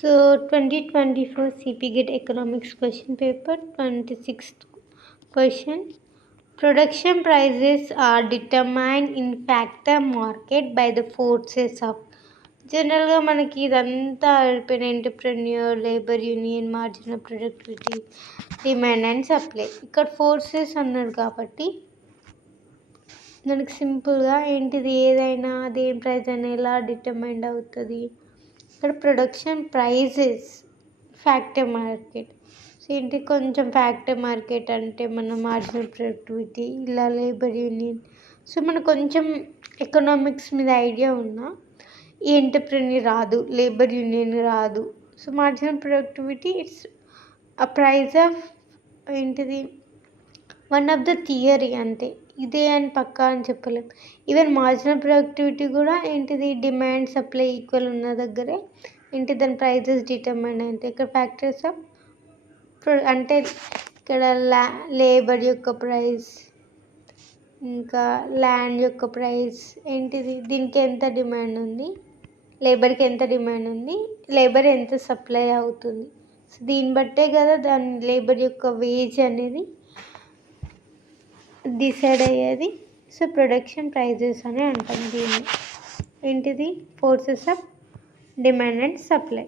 So 2024 CP GATE Economics question paper 26th question. Production prices are determined in factor market by the forces of. జనరల్గా మనకి ఇదంతా అయిపోయిన entrepreneur, labour union, marginal productivity, demand and supply. ఇక్కడ forces అన్నాడు కాబట్టి మనకి సింపుల్గా ఏంటిది, ఏదైనా దేని ప్రైస్ అయినా ఎలా డిటర్మైండ్ అవుతుంది. ఇక్కడ production prices factor market. So ఏంటి, కొంచెం ఫ్యాక్టర్ మార్కెట్ అంటే మన మార్జినల్ ప్రొడక్టివిటీ, ఇలా లేబర్ యూనియన్. సో మనకు కొంచెం ఎకనామిక్స్ మీద ఐడియా ఉన్నా ఈ ఎంటర్ప్రెన్యూర్ రాదు, లేబర్ యూనియన్ రాదు. So marginal productivity it's a price of ఏంటిది, వన్ ఆఫ్ ద థియరీ అంతే, ఇదే అని పక్కా అని చెప్పలేం. ఈవెన్ మార్జినల్ ప్రొడక్టివిటీ కూడా ఏంటిది, డిమాండ్ సప్లై ఈక్వల్ ఉన్న దగ్గరే ఏంటి దాని ప్రైజెస్ డిటర్మైన్ అయితే. ఇక్కడ ఫ్యాక్టర్స్ ఆఫ్ అంటే ఇక్కడ లేబర్ యొక్క ప్రైస్, ఇంకా ల్యాండ్ యొక్క ప్రైస్ ఏంటిది, దీనికి ఎంత డిమాండ్ ఉంది, లేబర్కి ఎంత డిమాండ్ ఉంది, లేబర్ ఎంత సప్లై అవుతుంది. సో దీన్ని బట్టే కదా దాని లేబర్ యొక్క వేజ్ అనేది డిసైడ్ అయ్యేది. సో ప్రొడక్షన్ ప్రైజెస్ అని అంటాం దీన్ని. ఏంటిది, forces of demand and supply.